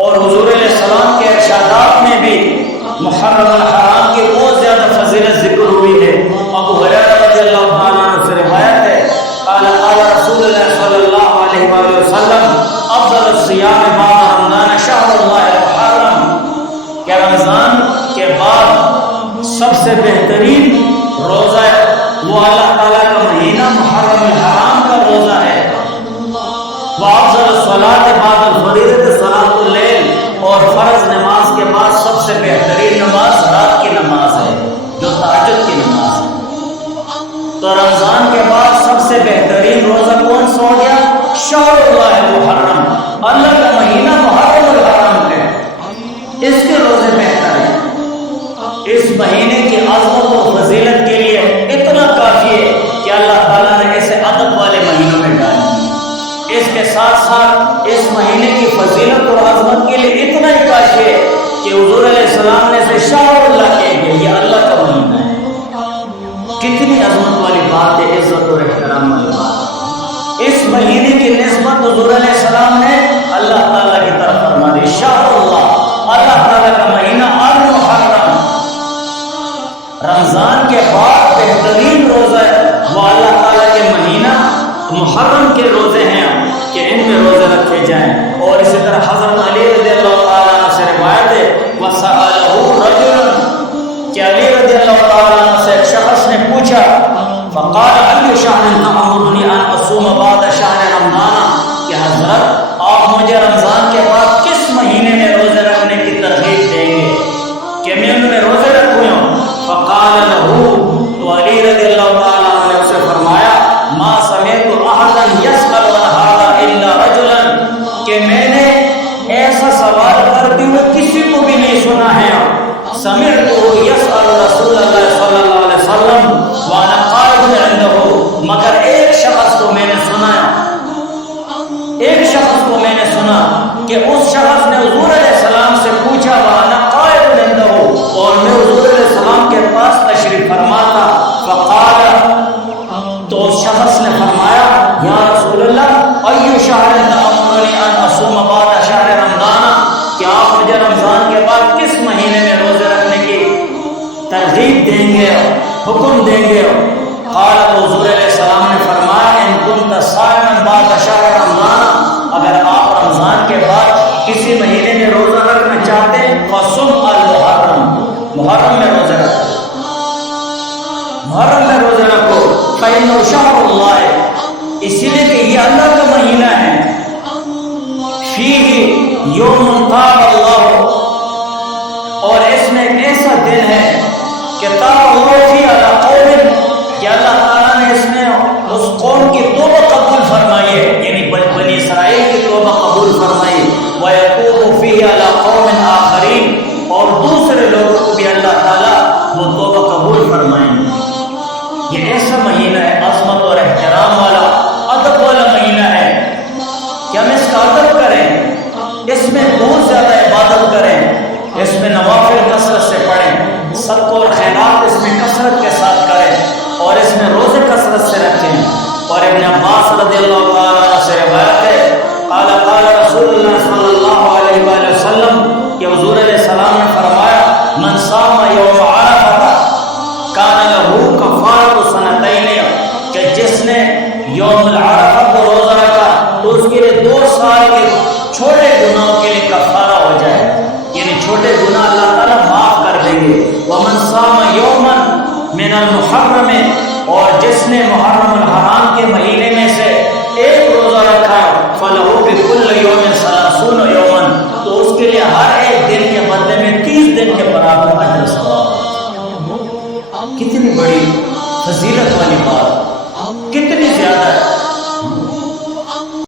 اور حضور علیہ السلام کے ارشادات میں بھی محرم الحرام کی بہت زیادہ فضیلت ذکر ہوئی ہے۔ ابو ہریرہ رضی اللہ عنہ سے روایت ہے، قال قال رسول اللہ صلی اللہ علیہ وآلہ وسلم افضل الصیام بعد رمضان شہر اللہ المحرم، کہ رمضان کے بعد سب سے بہترین روزہ وہ اللہ تعالیٰ کا مہینہ محرم الحرام کا روزہ ہے۔ وافضل الصلاۃ بعد الفریضۃ صلاۃ اللیل، اور فرض نماز کے بعد سب سے بہترین نماز رات کی نماز ہے جو تہجد کی نماز ہے۔ تو رمضان کے بعد سب سے بہترین روزہ کون سا ہو گیا؟ شہر اللہ المحرم، اللہ کا مہینہ محرم الحرام ہے، اس کے روزے بہتر ہیں۔ اس مہینے کی عظمت و فضیلت کے لیے اتنا کافی ہے کہ اللہ تعالیٰ نے اسے ادب والے مہینوں میں ڈالا۔ اس کے ساتھ ساتھ اس مہینے کی فضیلت اور عظمت کے لیے اتنا ہی کافی ہے کہ حضور علیہ السلام نے اسے شہر اللہ کہہ دیا، یہ اللہ کا مہینہ ہے۔ کتنی عظمت والی بات ہے، عزت اور احترام والی بات۔ اس مہینے کی نسبت حضور علیہ السلام نے اللہ تعالیٰ کی طرف فرما دی، شہر اللہ، اللہ تعالیٰ کا مہینہ المحرم۔ رمضان کے بعد بہترین روزہ وہ اللہ تعالیٰ کے مہینہ محرم کے روزے ہیں کہ ان میں روزے رکھے جائیں۔ اور اسی طرح حضرت علی رضی اللہ تعالیٰ عنہ سے روایت ہے، وَسَأَلَهُ رَجُلٌ، کہ علی رضی اللہ تعالیٰ عنہ سے ایک شخص نے پوچھا، فقال أَيُّ شَهْرٍ تَأْمُرُنِي أَنْ أَصُومَ بَعْدَ شَهْرِ رَمْضَانَ، کہ حضرت آپ مجھے رمضان کے بعد کس مہینے میں روزے رکھنے کی ترغیب دیں گے کہ میں ان میں روزے رکھوں؟ فقال له، تو علی رضی اللہ تعالیٰ عنہ نے اسے فرمایا، ما سمعت احدا يسأل عن هذا الا رجلا، کہ میں نے ایسا سوال کرتے ہوئے کسی کو بھی نہیں سنا ہے۔ سمعته يسأل رسول اللہ صلی اللہ علیہ وسلم وانا قائم عنده، مگر ایک شخص کو میں نے سنا، ایک شخص کو میں نے سنا کہ اس شخص نے حضور علیہ السلام سے پوچھا، وانا قائم عنده، اور میں حضور علیہ السلام کے پاس تشریف فرما تھا۔ فقال، تو اس شخص نے فرمایا، یا رسول اللہ ایو شہر تأمرنی ان اصوم بعد شہر رمضان، کہ آپ مجھے رمضان کے بعد کس مہینے میں روزے رکھنے کی ترغیب دیں گے، حکم دیں گے؟ قال، تو حضور علیہ السلام نے فرمایا، ان کنت صائما بعد شہر رمضان، اگر آپ رمضان کے بعد کسی مہینے میں روزہ رکھنا چاہتے ہیں، فصم المحرم، محرم میں روزہ رکھو، محرم میں روزہ رکھو، فإنه شهر اللہ، اسی لیے کہ یہ اللہ کا مہینہ ہے، فیہ یوم طاب اللہ، اور اس میں ایک ایسا دن ہے کہ طاب اللہ فی علی قوم، کہ اللہ تعالیٰ نے اس میں اس قوم کی توبہ قبول فرمائی ہے، یعنی بنی اسرائیل کی توبہ قبول فرمائی، وَيَتُوبُ فِيهِ عَلَىٰ قَوْمٍ آخَرِينَ، اور دوسرے لوگوں کو بھی اللہ تعالیٰ وہ توبہ قبول فرمائیں۔ یہ ایسا مہینہ ہے عظمت اور احترام والا، ادب والا مہینہ ہے کہ ہم اس کا ادب کریں، اس میں بہت زیادہ عبادت کریں، اس میں نوافل کثرت سے پڑھیں، صدقہ اور خیرات اس میں کثرت کے ساتھ کریں، اور اس میں روزے کثرت سے رکھیں۔ اور ابن عباس رضی اللہ تعالیٰ عنہ سے روایت ہے، قال قال رسول اللہ صلی اللہ علیہ وآلہ وسلم، کہ حضور علیہ السلام نے فرمایا، من صام یوم عرفہ کان لہ کفارۃ سنتین، کہ جس نے یوم العرفہ کو روزہ رکھا تو اس کے لیے 2 سال کے چھوٹے گناہوں کے لیے کفارہ ہو جائے، یعنی چھوٹے گناہ اللہ تعالیٰ معاف کر دیں گے۔ ومن صام یوما من المحرم، اور جس نے محرم الحرام کے مہینے میں سے ایک روزہ رکھا، فلہ بکل یوم 30 یوما، تو اس کے لیے ہر ایک دن کے بدلے میں 30 دن کے برابر اجر ثواب۔ کتنی بڑی فضیلت والی بات۔